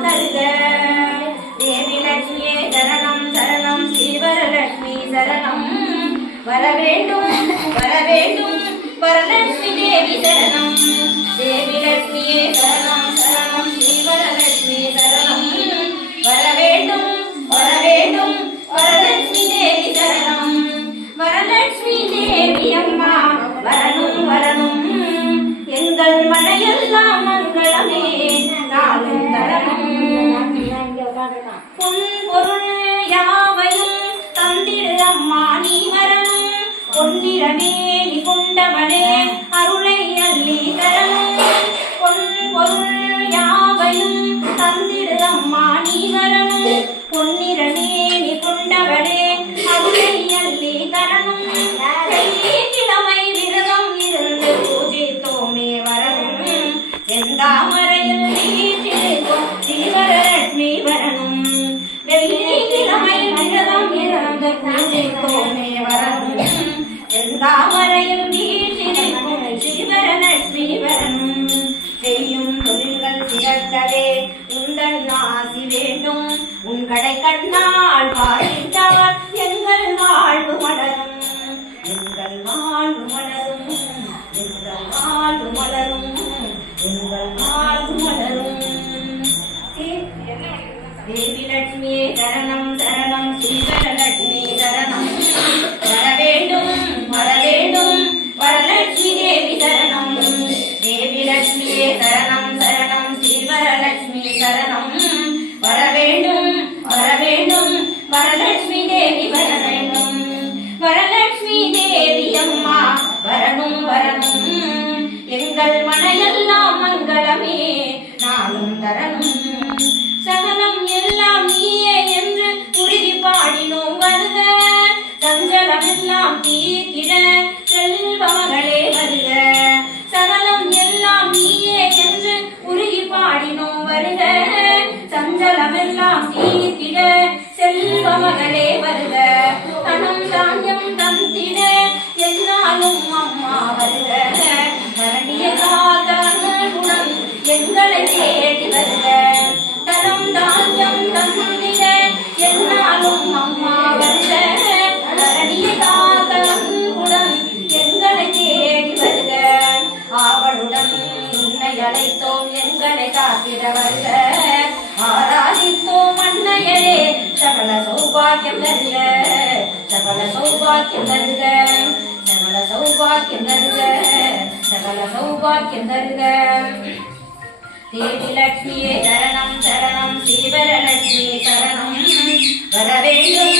சரணம் தருக தேவி லட்சுமியே சரணம் சரணம். ஸ்ரீவரலட்சுமி சரணம். வர வேண்டும் வரலட்சுமி தேவி சரணம். தேவி லட்சுமியே சரணம். அதுதான் பொன் பொருள் யாவையும் தந்திடு அம்மா நீ வரம் பொன்னிறமே நீ கொண்டவளே. கண்ணால் பாடினான் நலமே நாளும் தரணும். சகலம் எல்லாம் நீயே என்று உறுதி பாடினோம் வருக. சஞ்சலம் எல்லாம் தீர்த்திட செல்பவர்களே வருக. சகலம் எல்லாம் நீயே என்று உருகி பாடினோம் வருக. சஞ்சலம் எல்லாம் தீர்த்திட செல்பவர்களே வருக. அழைத்தோம் எங்களை காத்திரவர்க ஆராதித்தோம் அன்னையரே சகல சௌபாக்கியம் நல்க சகல சௌபாக்கியம் நல்க சகல சௌபாக்கியம் நல்க சகல சௌபாக்கியம் நல்க தேவி லட்சுமியே சரணம் சீவரலட்சுமி சரணம். வர வேண்டும்.